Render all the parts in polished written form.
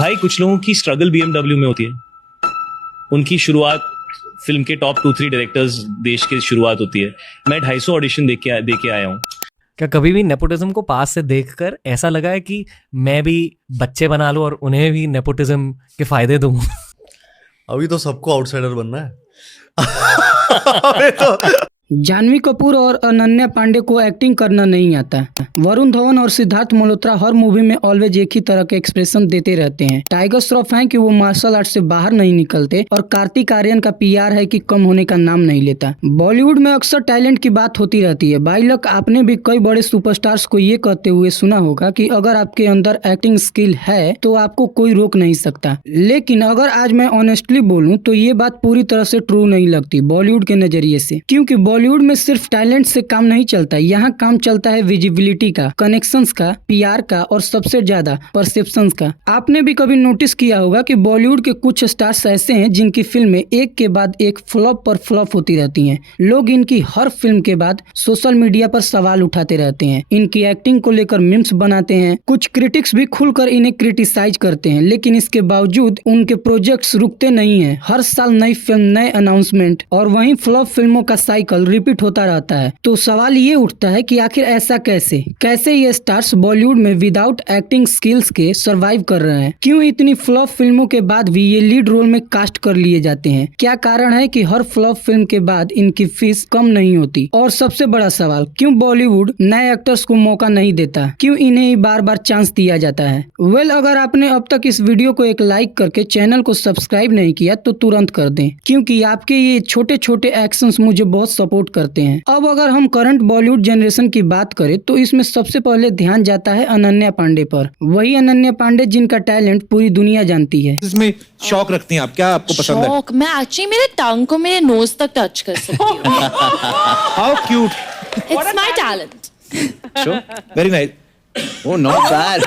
भाई कुछ लोगों की स्ट्रगल BMW में होती है, उनकी शुरुआत फिल्म के टॉप 2-3 डायरेक्टर्स देश के शुरुआत होती है। मैं 250 ऑडिशन दे के आया हूँ। क्या कभी भी नेपोटिज्म को पास से देखकर ऐसा लगा है कि मैं भी बच्चे बना लूं और उन्हें भी नेपोटिज्म के फायदे दूं? अभी तो सबको आउटसाइडर बनना है। अभी तो जानवी कपूर और अनन्या पांडे को एक्टिंग करना नहीं आता। वरुण धवन और सिद्धार्थ मल्होत्रा हर मूवी में ऑलवेज एक ही तरह के एक्सप्रेशन देते रहते हैं। टाइगर श्रॉफ हैं कि वो मार्शल आर्ट से बाहर नहीं निकलते, और कार्तिक आर्यन का PR है कि कम होने का नाम नहीं लेता। बॉलीवुड में अक्सर टैलेंट की बात होती रहती है। भाई लोग, आपने भी कई बड़े सुपरस्टार्स को ये कहते हुए सुना होगा कि अगर आपके अंदर एक्टिंग स्किल है तो आपको कोई रोक नहीं सकता। लेकिन अगर आज मैं ऑनेस्टली बोलूं तो ये बात पूरी तरह से ट्रू नहीं लगती बॉलीवुड के नजरिए से, क्योंकि बॉलीवुड में सिर्फ टैलेंट से काम नहीं चलता। यहाँ काम चलता है विजिबिलिटी का, कनेक्शंस का, PR का और सबसे ज्यादा परसेप्शंस का। आपने भी कभी नोटिस किया होगा कि बॉलीवुड के कुछ स्टार्स ऐसे हैं जिनकी फिल्में एक के बाद एक फ्लॉप पर फ्लॉप होती रहती हैं। लोग इनकी हर फिल्म के बाद सोशल मीडिया पर सवाल उठाते रहते हैं, इनकी एक्टिंग को लेकर मीम्स बनाते हैं। कुछ क्रिटिक्स भी खुलकर इन्हें क्रिटिसाइज करते हैं, लेकिन इसके बावजूद उनके प्रोजेक्ट्स रुकते नहीं है। हर साल नई फिल्म, नए अनाउंसमेंट और वहीं फ्लॉप फिल्मों का साइकिल रिपीट होता रहता है। तो सवाल ये उठता है कि आखिर ऐसा कैसे ये स्टार्स बॉलीवुड में विदाउट एक्टिंग स्किल्स के सरवाइव कर रहे हैं? क्यों इतनी फ्लॉप फिल्मों के बाद भी ये लीड रोल में कास्ट कर लिए जाते हैं? क्या कारण है कि हर फ्लॉप फिल्म के बाद इनकी फीस कम नहीं होती? और सबसे बड़ा सवाल, क्यों बॉलीवुड नए एक्टर्स को मौका नहीं देता? क्यों इन्हें ही बार बार चांस दिया जाता है? अगर आपने अब तक इस वीडियो को एक लाइक करके चैनल को सब्सक्राइब नहीं किया तो तुरंत कर दें, क्योंकि आपके ये छोटे छोटे एक्शंस मुझे बहुत सपोर्ट करते हैं। अब अगर हम करंट बॉलीवुड जनरेशन की बात करें तो इसमें सबसे पहले ध्यान जाता है अनन्या पांडे पर। वही अनन्या पांडे जिनका टैलेंट पूरी दुनिया जानती है। इसमें शौक रखती हैं आप? क्या आपको पसंद है? शौक, मैं एक्चुअली मेरे टंग को मेरे नोज तक टच कर सकती हूँ। How cute. It's my talent. Show very nice. Oh not bad.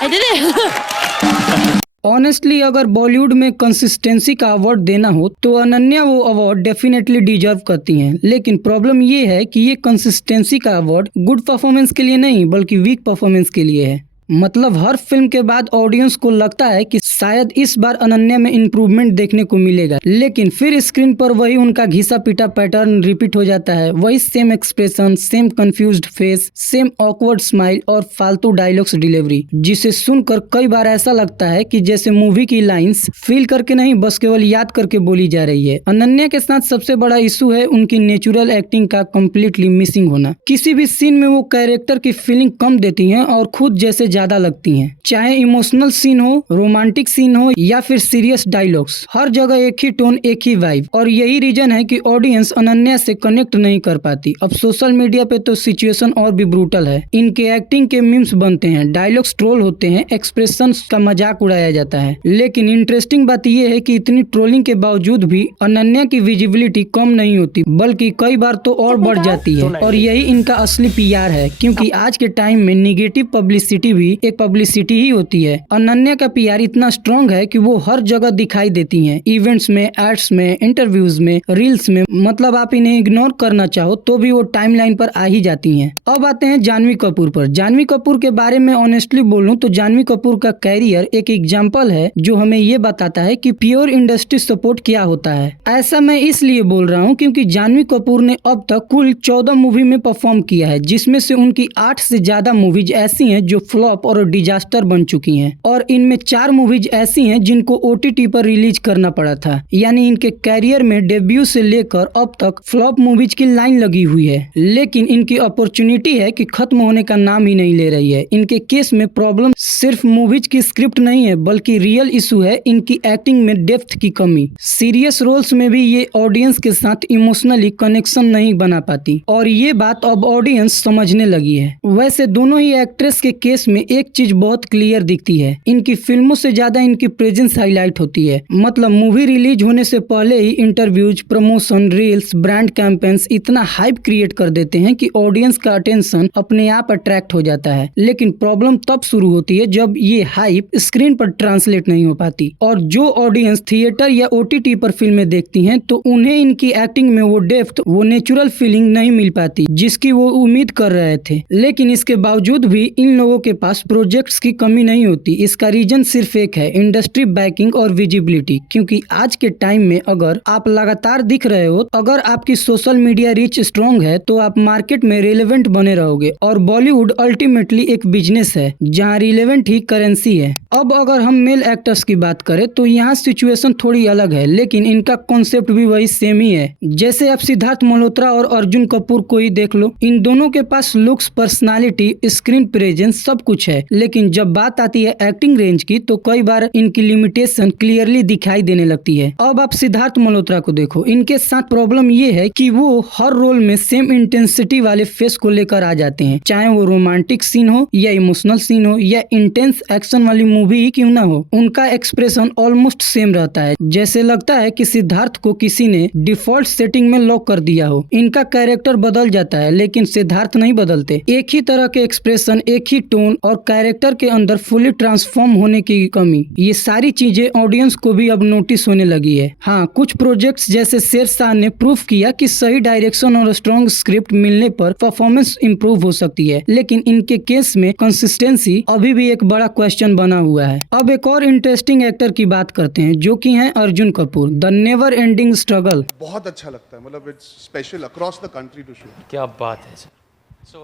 I did it. Honestly अगर बॉलीवुड में कंसिस्टेंसी का अवार्ड देना हो तो अनन्या वो अवार्ड डेफिनेटली डिजर्व करती हैं। लेकिन प्रॉब्लम ये है कि ये कंसिस्टेंसी का अवार्ड गुड परफॉर्मेंस के लिए नहीं बल्कि वीक परफॉर्मेंस के लिए है। मतलब हर फिल्म के बाद ऑडियंस को लगता है कि शायद इस बार अनन्या में इम्प्रूवमेंट देखने को मिलेगा, लेकिन फिर स्क्रीन पर वही उनका घिसा पीटा पैटर्न रिपीट हो जाता है। वही same expression, same confused face, same awkward smile और फालतू डायलॉग्स डिलीवरी, जिसे सुनकर कई बार ऐसा लगता है कि जैसे मूवी की लाइंस फील करके नहीं बस केवल याद करके बोली जा रही है। अनन्या के साथ सबसे बड़ा इशू है उनकी नेचुरल एक्टिंग का कम्प्लीटली मिसिंग होना। किसी भी सीन में वो कैरेक्टर की फीलिंग कम देती है और खुद जैसे ज्यादा लगती हैं। चाहे इमोशनल सीन हो, रोमांटिक सीन हो या फिर सीरियस डायलॉग्स, हर जगह एक ही टोन, एक ही वाइब। और यही रीजन है कि ऑडियंस अनन्या से कनेक्ट नहीं कर पाती। अब सोशल मीडिया पे तो सिचुएशन और भी ब्रूटल है। इनके एक्टिंग के मीम्स बनते हैं, डायलॉग्स ट्रोल होते हैं, एक्सप्रेशंस का मजाक उड़ाया जाता है। लेकिन इंटरेस्टिंग बात यह है कि इतनी ट्रोलिंग के बावजूद भी अनन्या की विजिबिलिटी कम नहीं होती, बल्कि कई बार तो और बढ़ जाती है। और यही इनका असली PR है, क्योंकि आज के टाइम में निगेटिव पब्लिसिटी भी एक पब्लिसिटी ही होती है। अनन्या का PR इतना स्ट्रॉन्ग है कि वो हर जगह दिखाई देती हैं, इवेंट्स में, एड्स में, इंटरव्यूज में, रील्स में। मतलब आप इन्हें इग्नोर करना चाहो तो भी वो टाइमलाइन पर आ ही जाती हैं। अब आते हैं जानवी कपूर पर। जानवी कपूर के बारे में ऑनेस्टली बोलूं तो जानवी कपूर का कैरियर एक एग्जाम्पल है जो हमें ये बताता है कि प्योर इंडस्ट्री सपोर्ट क्या होता है। ऐसा मैं इसलिए बोल रहा हूँ क्योंकि जानवी कपूर ने अब तक कुल 14 मूवी में परफॉर्म किया है, जिसमें से उनकी 8 से ज्यादा मूवीज ऐसी हैं जो फ्लॉप और डिजास्टर बन चुकी हैं, और इनमें 4 मूवीज ऐसी हैं जिनको OTT पर रिलीज करना पड़ा था। यानी इनके कैरियर में डेब्यू से लेकर अब तक फ्लॉप मूवीज की लाइन लगी हुई है। लेकिन इनकी अपॉर्चुनिटी है कि खत्म होने का नाम ही नहीं ले रही है। इनके केस में प्रॉब्लम सिर्फ मूवीज की स्क्रिप्ट नहीं है, बल्कि रियल इशू है इनकी एक्टिंग में डेप्थ की कमी। सीरियस रोल्स में भी ये ऑडियंस के साथ इमोशनली कनेक्शन नहीं बना पाती, और ये बात अब ऑडियंस समझने लगी है। वैसे दोनों ही एक्ट्रेस के केस में एक चीज बहुत क्लियर दिखती है, इनकी फिल्मों से ज्यादा इनकी प्रेजेंस हाईलाइट होती है। मतलब मूवी रिलीज होने से पहले ही interviews, promotion, reels, brand campaigns इतना हाइप क्रिएट कर देते हैं कि ऑडियंस का अटेंशन अपने आप अट्रैक्ट हो जाता है। लेकिन प्रॉब्लम तब शुरू होती है जब ये हाइप स्क्रीन पर ट्रांसलेट नहीं हो पाती, और जो ऑडियंस थिएटर या OTT पर फिल्में देखती हैं तो उन्हें इनकी एक्टिंग में वो डेप्थ, वो नेचुरल फीलिंग नहीं मिल पाती जिसकी वो उम्मीद कर रहे थे। लेकिन इसके बावजूद भी इन लोगों के पास पास प्रोजेक्ट्स की कमी नहीं होती। इसका रीजन सिर्फ एक है, इंडस्ट्री बैकिंग और विजिबिलिटी। क्योंकि आज के टाइम में अगर आप लगातार दिख रहे हो, अगर आपकी सोशल मीडिया रीच स्ट्रॉन्ग है तो आप मार्केट में रिलेवेंट बने रहोगे। और बॉलीवुड अल्टीमेटली एक बिजनेस है जहाँ रिलेवेंट ही करेंसी है। अब अगर हम मेल एक्टर्स की बात करें तो यहाँ सिचुएशन थोड़ी अलग है, लेकिन इनका कॉन्सेप्ट भी वही सेम ही है। जैसे आप सिद्धार्थ मल्होत्रा और अर्जुन कपूर को ही देख लो, इन दोनों के पास लुक्स, पर्सनालिटी, स्क्रीन प्रेजेंस सब कुछ है, लेकिन जब बात आती है एक्टिंग रेंज की तो कई बार इनकी लिमिटेशन क्लियरली दिखाई देने लगती है। अब आप सिद्धार्थ मल्होत्रा को देखो, इनके साथ प्रॉब्लम ये है कि वो हर रोल में सेम इंटेंसिटी वाले फेस को लेकर आ जाते हैं, चाहे वो रोमांटिक सीन हो या इमोशनल सीन हो या इंटेंस एक्शन वाली मूवी ही क्यों ना हो, उनका एक्सप्रेशन ऑलमोस्ट सेम रहता है। जैसे लगता है कि सिद्धार्थ को किसी ने डिफॉल्ट सेटिंग में लॉक कर दिया हो। इनका कैरेक्टर बदल जाता है लेकिन सिद्धार्थ नहीं बदलते। एक ही तरह के एक्सप्रेशन, एक ही टोन और कैरेक्टर के अंदर फुली ट्रांसफॉर्म होने की कमी, ये सारी चीजें ऑडियंस को भी अब नोटिस होने लगी है। हाँ, कुछ प्रोजेक्ट्स जैसे शेरशाह ने प्रूफ किया कि सही डायरेक्शन और स्ट्रॉन्ग स्क्रिप्ट मिलने पर परफॉर्मेंस इंप्रूव हो सकती है, लेकिन इनके केस में कंसिस्टेंसी अभी भी एक बड़ा क्वेश्चन बना हुआ है। अब एक और इंटरेस्टिंग एक्टर की बात करते हैं जो कि हैं Arjun Kapoor. The never ending struggle बहुत अच्छा लगता है, मतलब it's special across the country to shoot. क्या बात है सर। सो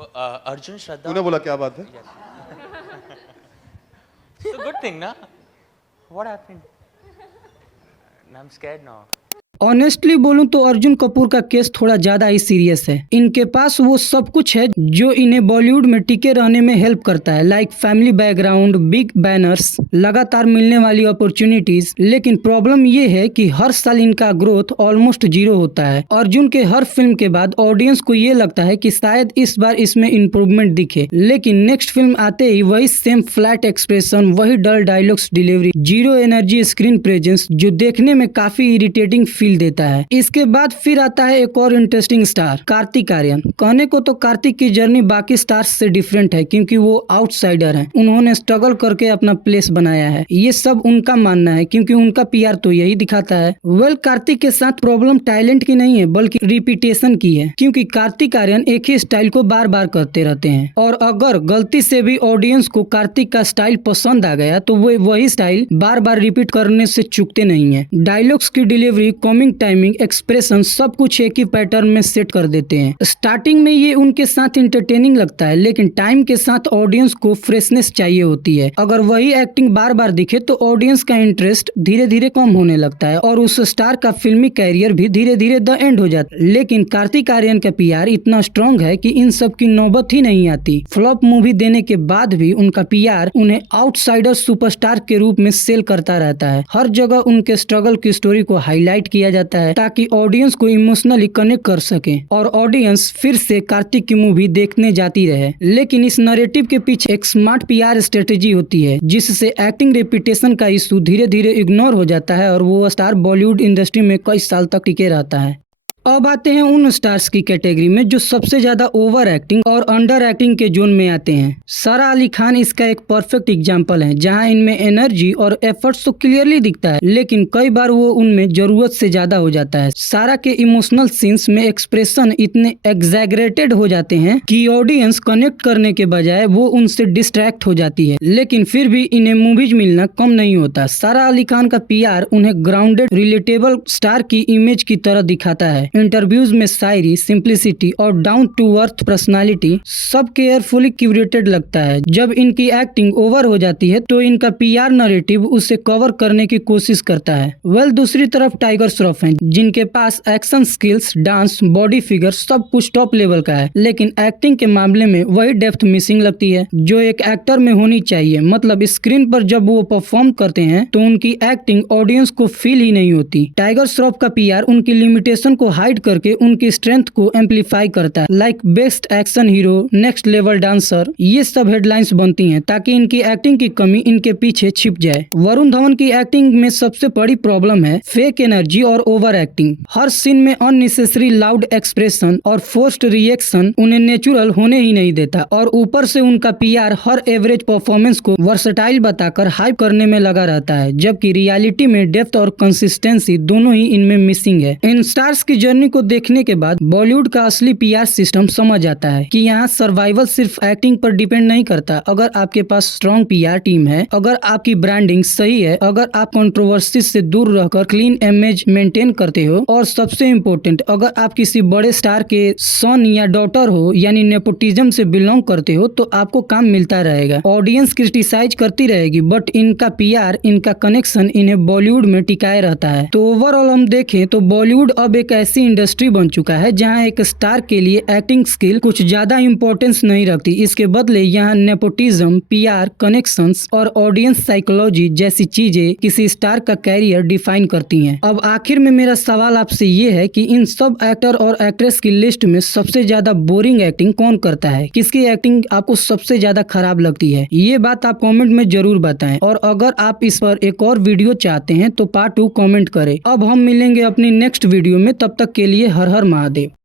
अर्जुन श्रद्धा, तूने बोला क्या बात है? so good thing na, what happened? I'm scared now. Honestly बोलूं तो अर्जुन कपूर का केस थोड़ा ज्यादा ही सीरियस है। इनके पास वो सब कुछ है जो इन्हें बॉलीवुड में टिके रहने में हेल्प करता है, like family background, big banners, लगातार मिलने वाली अपॉर्चुनिटीज। लेकिन प्रॉब्लम ये है कि हर साल इनका ग्रोथ ऑलमोस्ट जीरो होता है। अर्जुन के हर फिल्म के बाद ऑडियंस को ये लगता है कि शायद इस बार इसमें इम्प्रूवमेंट दिखे, लेकिन नेक्स्ट फिल्म आते ही वही सेम फ्लैट एक्सप्रेशन, वही dull dialogues delivery, zero energy screen presence, जो देखने में काफी इरिटेटिंग फील देता है। इसके बाद फिर आता है एक और इंटरेस्टिंग स्टार, कार्तिक आर्यन। कहने को तो कार्तिक की जर्नी बाकी स्टार्स से डिफरेंट है क्योंकि वो आउटसाइडर हैं। उन्होंने स्ट्रगल करके अपना प्लेस बनाया है, ये सब उनका मानना है क्योंकि उनका पीआर तो यही दिखाता है। कार्तिक के साथ प्रॉब्लम टैलेंट की नहीं है बल्कि रिपीटेशन की है, क्योंकि कार्तिक आर्यन एक ही स्टाइल को बार बार करते रहते हैं और अगर गलती से भी ऑडियंस को कार्तिक का स्टाइल पसंद आ गया तो वो वही स्टाइल बार बार रिपीट करने से चूकते नहीं है। डायलॉग्स की डिलीवरी, टाइमिंग, एक्सप्रेशन सब कुछ एक ही पैटर्न में सेट कर देते हैं। स्टार्टिंग में ये उनके साथ इंटरटेनिंग लगता है, लेकिन टाइम के साथ ऑडियंस को फ्रेशनेस चाहिए होती है। अगर वही एक्टिंग बार बार दिखे तो ऑडियंस का इंटरेस्ट धीरे धीरे कम होने लगता है और उस स्टार का फिल्मी कैरियर भी धीरे धीरे द एंड हो जाता है। लेकिन कार्तिक आर्यन का पीआर इतना स्ट्रॉन्ग है कि इन सब की नौबत ही नहीं आती। फ्लॉप मूवी देने के बाद भी उनका पीआर उन्हें आउटसाइडर सुपरस्टार के रूप में सेल करता रहता है। हर जगह उनके स्ट्रगल की स्टोरी को हाईलाइट किया जाता है ताकि ऑडियंस को इमोशनली कनेक्ट कर सके और ऑडियंस फिर से कार्तिक की मूवी देखने जाती रहे। लेकिन इस नैरेटिव के पीछे एक स्मार्ट पीआर स्ट्रेटेजी होती है जिससे एक्टिंग रेपुटेशन का इशू धीरे धीरे इग्नोर हो जाता है और वो स्टार बॉलीवुड इंडस्ट्री में कई साल तक टिके रहता है। अब आते हैं उन स्टार्स की कैटेगरी में जो सबसे ज्यादा ओवर एक्टिंग और अंडर एक्टिंग के जोन में आते हैं। सारा अली खान इसका एक परफेक्ट एग्जांपल है, जहां इनमें एनर्जी और एफर्ट्स तो क्लियरली दिखता है, लेकिन कई बार वो उनमें जरूरत से ज्यादा हो जाता है। सारा के इमोशनल सीन्स में एक्सप्रेशन इतने एग्जैगरेटेड हो जाते हैं कि ऑडियंस कनेक्ट करने के बजाय वो उनसे डिस्ट्रैक्ट हो जाती है, लेकिन फिर भी इन्हें मूवीज मिलना कम नहीं होता। सारा अली खान का पीआर उन्हें ग्राउंडेड, रिलेटेबल स्टार की इमेज की तरह दिखाता है। इंटरव्यूज में शायरी, सिंप्लिसिटी और डाउन टू अर्थ पर्सनालिटी सब केयरफुली क्यूरेटेड लगता है। जब इनकी एक्टिंग ओवर हो जाती है तो इनका पीआर नैरेटिव उसे कवर करने की कोशिश करता है। दूसरी तरफ टाइगर श्रॉफ हैं, जिनके पास action skills, dance, body figure सब कुछ टॉप लेवल का है, लेकिन एक्टिंग के मामले में वही डेप्थ मिसिंग लगती है जो एक एक्टर में होनी चाहिए। मतलब स्क्रीन पर जब वो परफॉर्म करते हैं तो उनकी एक्टिंग ऑडियंस को फील ही नहीं होती। टाइगर श्रॉफ का पीआर उनकी लिमिटेशन को हाइड करके उनकी स्ट्रेंथ को एम्पलीफाई करता है, like best action hero, next level dancer, ये सब हेडलाइंस बनती हैं ताकि इनकी एक्टिंग की कमी इनके पीछे छिप जाए। वरुण धवन की एक्टिंग में सबसे बड़ी प्रॉब्लम है फेक एनर्जी और ओवर एक्टिंग। हर सीन में अननेसेसरी लाउड एक्सप्रेशन और फोर्स्ड रिएक्शन उन्हें नेचुरल होने ही नहीं देता, और ऊपर से उनका पीआर हर एवरेज परफॉर्मेंस को वर्सटाइल बताकर हाइप करने में लगा रहता है, जबकि रियलिटी में डेप्थ और कंसिस्टेंसी दोनों ही इनमें मिसिंग है। इन स्टार्स की जर्नी जर्नी को देखने के बाद बॉलीवुड का असली पीआर सिस्टम समझ आता है कि यहाँ सर्वाइवल सिर्फ एक्टिंग पर डिपेंड नहीं करता। अगर आपके पास स्ट्रॉन्ग पीआर टीम है, अगर आपकी ब्रांडिंग सही है, अगर आप कंट्रोवर्सी से दूर रहकर क्लीन इमेज मेंटेन करते हो, और सबसे इम्पोर्टेंट अगर आप किसी बड़े स्टार के सन या डॉटर हो यानी नेपोटिज्म से बिलोंग करते हो, तो आपको काम मिलता रहेगा। ऑडियंस क्रिटिसाइज करती रहेगी बट इनका पीआर, इनका कनेक्शन इन्हें बॉलीवुड में टिकाए रहता है। तो ओवरऑल हम देखें तो बॉलीवुड अब एक ऐसी इंडस्ट्री बन चुका है जहां एक स्टार के लिए एक्टिंग स्किल कुछ ज्यादा इंपॉर्टेंस नहीं रखती। इसके बदले यहाँ नेपोटिज्म, पीआर, कनेक्शंस और ऑडियंस साइकोलॉजी जैसी चीजें किसी स्टार का कैरियर डिफाइन करती हैं। अब आखिर में मेरा सवाल आपसे ये है कि इन सब एक्टर और एक्ट्रेस की लिस्ट में सबसे ज्यादा बोरिंग एक्टिंग कौन करता है? किसकी एक्टिंग आपको सबसे ज्यादा खराब लगती है? ये बात आप कमेंट में जरूर बताएं, और अगर आप इस पर एक और वीडियो चाहते हैं तो पार्ट 2 कमेंट करें। अब हम मिलेंगे अपनी नेक्स्ट वीडियो में, तब तक के लिए हर हर महादेव।